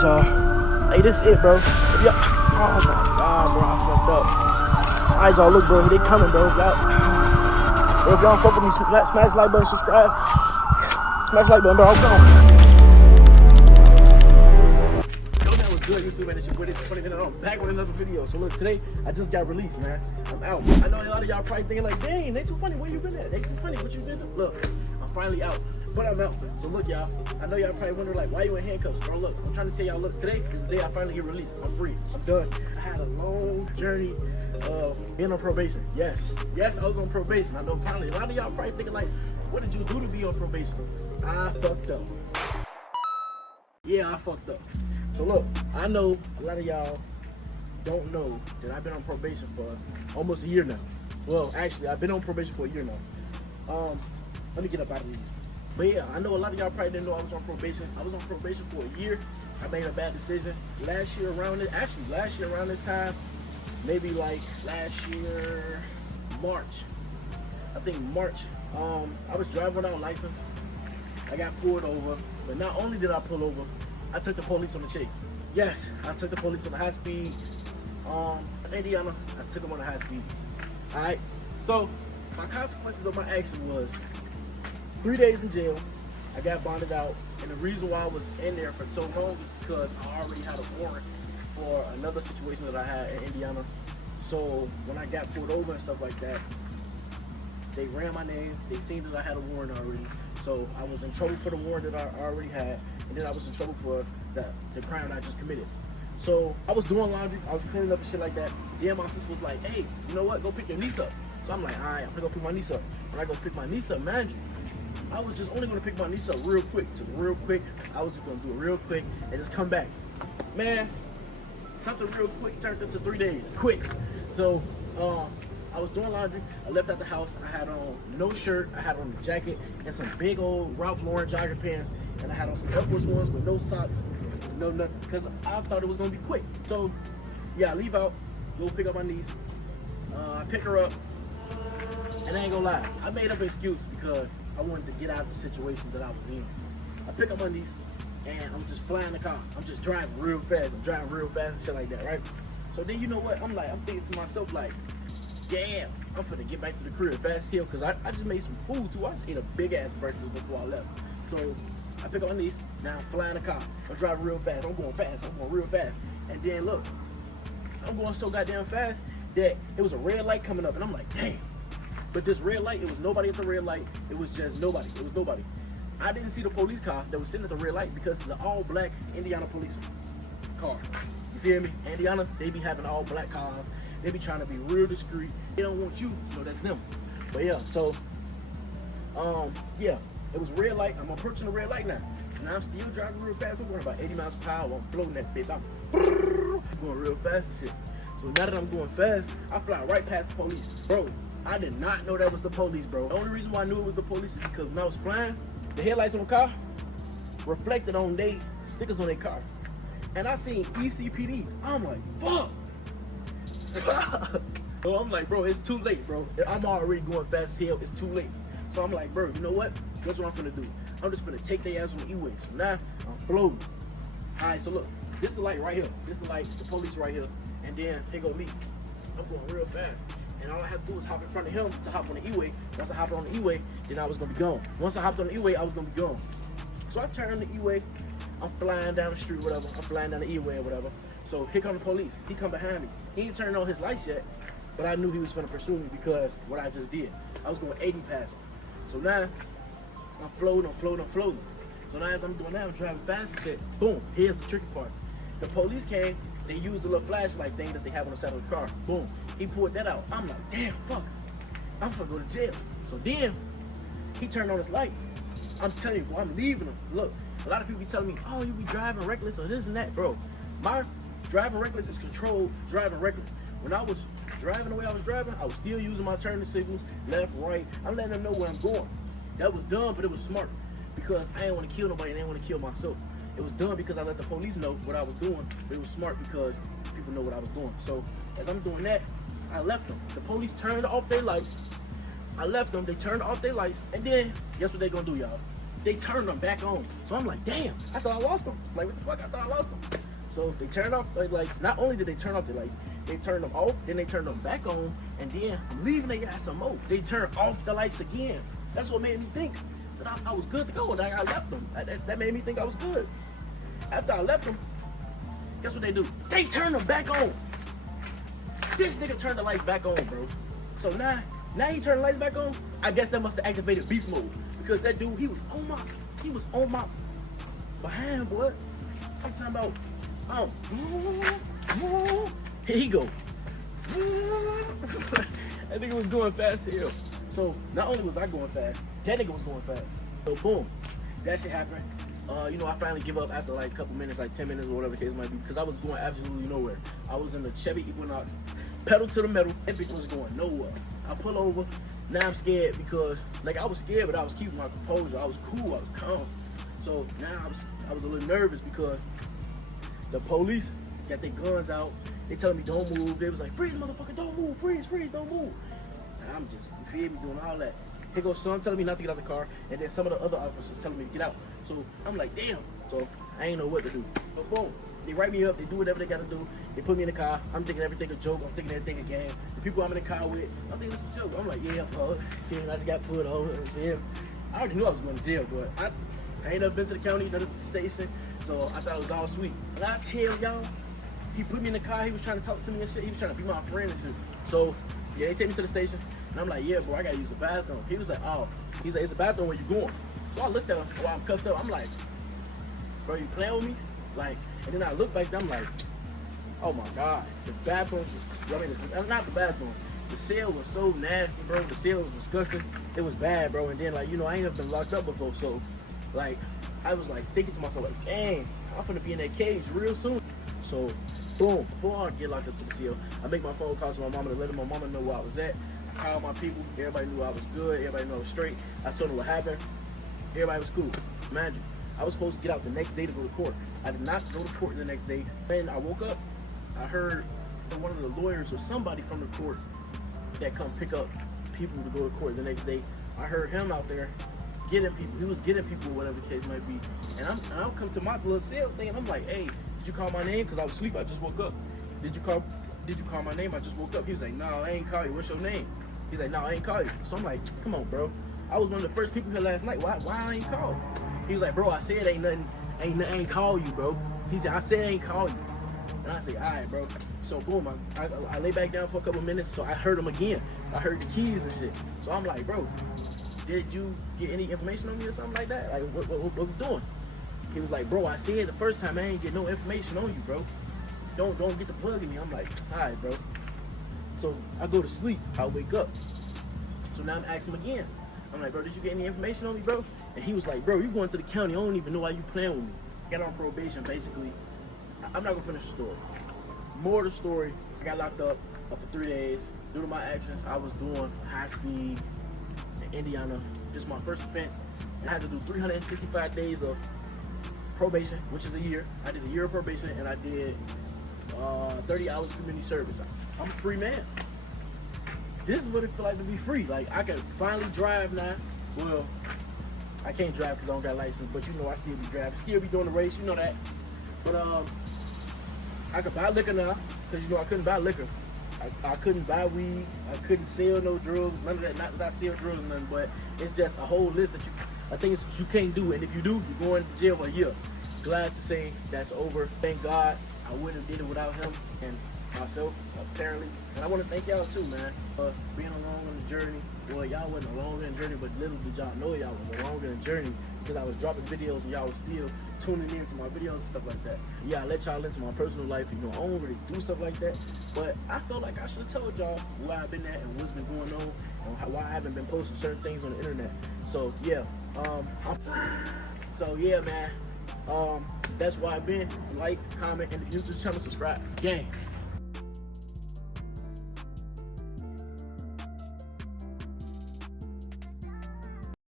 Alright, y'all. Hey, this it, bro. Oh my god, bro, I fucked up. Alright, y'all, look, bro, they coming, bro. Bro, if y'all don't fuck with me, smash the like button, subscribe. Smash the like button, bro. I'm gone. Good YouTube, man. It's your boy, it's funny that I'm back with another video. So look, today I just got released, man. I'm out. I know a lot of y'all probably thinking like, dang, they too funny. Where you been at? They too funny. What you been at? Look, I'm finally out, but I'm out. So look, y'all. I know y'all probably wonder like, why you in handcuffs, bro? Look, I'm trying to tell y'all, look, today is the day I finally get released. I'm free. I'm done. I had a long journey of being on probation. Yes, I was on probation. I know probably a lot of y'all probably thinking like, what did you do to be on probation? I fucked up. Yeah, I fucked up. So look, I know a lot of y'all don't know that I've been on probation for almost a year now. Well, actually, I've been on probation for a year now. Let me get up out of these. But yeah, I know a lot of y'all probably didn't know I was on probation. I was on probation for a year. I made a bad decision. Last year around this time, maybe like last year, March. I think March, I was driving without license. I got pulled over, but not only did I pull over, I took the police on the chase. Yes, I took the police on the high speed. Indiana, I took them on the high speed. Alright, so my consequences of my action was 3 days in jail. I got bonded out, and the reason why I was in there for so long was because I already had a warrant for another situation that I had in Indiana. So when I got pulled over and stuff like that, they ran my name. They seen that I had a warrant already. So I was in trouble for the warrant that I already had, and then I was in trouble for the crime I just committed. So I was doing laundry, I was cleaning up and shit like that. Then my sister was like, hey, you know what, go pick your niece up. So I'm like, all right, I'm gonna go pick my niece up. When I go pick my niece up, mind you, I was just only gonna pick my niece up real quick. I was just gonna do it real quick and just come back. Man, something real quick turned into 3 days, quick. So I was doing laundry, I left out the house, I had on no shirt, I had on a jacket and some big old Ralph Lauren jogger pants, and I had on some Air Force Ones with no socks, no nothing, because I thought it was gonna be quick. So yeah, I leave out, go pick up my niece, I pick her up, and I ain't gonna lie, I made up an excuse because I wanted to get out of the situation that I was in. I pick up my niece, and I'm just flying the car, I'm just driving real fast, and shit like that, right? So then you know what, I'm thinking to myself like, damn, I'm finna get back to the crib fast here because I just made some food too. I just ate a big ass breakfast before I left. So I pick up my niece, now I'm flying the car. I'm driving real fast, I'm going real fast. And then look, I'm going so goddamn fast that it was a red light coming up and I'm like, dang. But this red light, it was nobody at the red light. It was just nobody, it was nobody. I didn't see the police car that was sitting at the red light because it's an all black Indiana police car. You feel me? Indiana, they be having all black cars. They be trying to be real discreet. They don't want you to know that's them. But yeah, so, yeah, it was red light. I'm approaching the red light now. So now I'm still driving real fast. I'm going about 80 miles per hour. I'm floating that bitch. I'm going real fast and shit. So now that I'm going fast, I fly right past the police. Bro, I did not know that was the police, bro. The only reason why I knew it was the police is because when I was flying, the headlights on the car reflected on they stickers on their car. And I seen ECPD. I'm like, fuck. So I'm like, bro, it's too late, bro. I'm already going fast as hell. It's too late. So I'm like, bro, you know what? That's what I'm finna do. I'm just finna take their ass on the E-way. So now I'm floating. All right, so look, this the light right here. This the light, the police right here. And then here go me. I'm going real fast. And all I have to do is hop in front of him to hop on the E-way. Once I hop on the E-way, then I was gonna be gone. Once I hopped on the E-way, I was gonna be gone. So I turned the E-way. I'm flying down the street, whatever. I'm flying down the E-way or whatever. So here come the police. He come behind me. He ain't turned on his lights yet, but I knew he was gonna pursue me because what I just did. I was going 80 past him. So now I'm floating. So now as I'm doing that, I'm driving fast and shit. Boom, here's the tricky part. The police came, they used a little flashlight thing that they have on the side of the car. Boom, he pulled that out. I'm like, damn, fuck, I'm gonna go to jail. So then he turned on his lights. I'm telling you, boy, I'm leaving him. Look, a lot of people be telling me, oh, you be driving reckless or this and that, bro. My driving reckless is controlled driving reckless. When I was driving the way I was driving, I was still using my turning signals, left, right. I'm letting them know where I'm going. That was dumb, but it was smart because I didn't want to kill nobody and I didn't want to kill myself. It was dumb because I let the police know what I was doing, but it was smart because people know what I was doing. So as I'm doing that, I left them. The police turned off their lights. I left them, they turned off their lights, and then guess what they gonna do, y'all? they turned them back on. So I'm like, damn, I thought I lost them. Like, what the fuck? I thought I lost them. So they turned off the lights. Not only did they turn off the lights, they turned them off, then they turned them back on, and then leaving they got some more. They turned off the lights again. That's what made me think that I was good to go, and I left them. That made me think I was good. After I left them, guess what they do? They turned them back on. This nigga turned the lights back on, bro. So now he turned the lights back on. I guess that must have activated beast mode, because that dude, he was on my behind, boy. I'm talking about, here he go. That nigga was going fast as hell. So not only was I going fast, that nigga was going fast. So boom, that shit happened. You know, I finally give up after like a couple minutes, like 10 minutes or whatever the case might be, because I was going absolutely nowhere. I was in the Chevy Equinox, pedal to the metal. That bitch was going nowhere. I pull over. Now I'm scared because, like, I was scared, but I was keeping my composure. I was cool. I was calm. So now I was a little nervous because the police got their guns out. They telling me don't move. They was like, freeze, motherfucker, don't move. Freeze, don't move. And I'm just, you feel me, doing all that. Here goes son telling me not to get out of the car, and then some of the other officers telling me to get out. So I'm like, damn. So I ain't know what to do. But boom, they write me up. They do whatever they gotta do. They put me in the car. I'm thinking everything a joke. I'm thinking everything a game. The people I'm in the car with, I'm thinking it's a joke. I'm like, yeah, bro. Yeah, I just got put over. Yeah. I already knew I was going to jail, but I ain't never been to the county, none of the station, so I thought it was all sweet. And I tell y'all, he put me in the car. He was trying to talk to me and shit. He was trying to be my friend and shit. So yeah, they take me to the station, and I'm like, yeah, bro, I gotta use the bathroom. He was like, oh, he's like, it's the bathroom where you going. So I looked at him while I'm cuffed up. I'm like, bro, you playing with me? Like, and then I look back, I'm like, oh my God, the bathroom, I mean, not the bathroom, the cell was so nasty, bro. The cell was disgusting. It was bad, bro. And then, like, you know, I ain't never been locked up before, so, like, I was, like, thinking to myself, like, dang, I'm finna be in that cage real soon. So, boom, before I get locked up to the cell, I make my phone calls to my mama to let my mama know where I was at. I called my people. Everybody knew I was good. Everybody knew I was straight. I told them what happened. Everybody was cool. Imagine, I was supposed to get out the next day to go to court. I did not go to court the next day. Then I woke up, I heard one of the lawyers or somebody from the court that come pick up people to go to court the next day. I heard him out there getting people. He was getting people, whatever the case might be. And I'm come to my little cell thing, and I'm like, hey, did you call my name? Because I was asleep. I just woke up. Did you call my name? I just woke up. He was like, no, I ain't call you. What's your name? He's like, no, I ain't call you. So I'm like, come on, bro. I was one of the first people here last night. Why I ain't call? He was like, bro, I said ain't call you, bro. He said, I said I ain't call you. And I said, all right, bro. So boom, I lay back down for a couple minutes, so I heard him again. I heard the keys and shit. So I'm like, bro, did you get any information on me or something like that? Like, what we doing? He was like, bro, I said the first time I ain't get no information on you, bro. Don't get the plug in me. I'm like, all right, bro. So I go to sleep. I wake up. So now I'm asking him again. I'm like, bro, did you get any information on me, bro? And he was like, bro, you going to the county. I don't even know why you playing with me. Got on probation, basically. I'm not gonna finish the story. More of the story, I got locked up for 3 days. Due to my actions, I was doing high speed in Indiana. Just my first offense. And I had to do 365 days of probation, which is a year. I did a year of probation, and I did 30 hours of community service. I'm a free man. This is what it feel like to be free. Like, I can finally drive now. Well, I can't drive because I don't got a license, but you know I still be driving. Still be doing the race, you know that. But I could buy liquor now, because you know I couldn't buy liquor. I couldn't buy weed. I couldn't sell no drugs. None of that. Not that I sell drugs or nothing, but it's just a whole list of things that you can't do. And if you do, you're going to jail for a year. Just glad to say that's over. Thank God I wouldn't have did it without him and myself, apparently. And I want to thank y'all too, man, for being along on the journey. Well, y'all wasn't along in the journey, but little did y'all know y'all was along in the journey, because I was dropping videos and y'all was still tuning into my videos and stuff like that. Yeah, I let y'all into my personal life. You know, I don't really do stuff like that, but I felt like I should have told y'all where I've been at and what's been going on and why I haven't been posting certain things on the internet. So yeah, so yeah, man, that's why I've been. Like, comment, and if you're new to the channel, subscribe. Gang.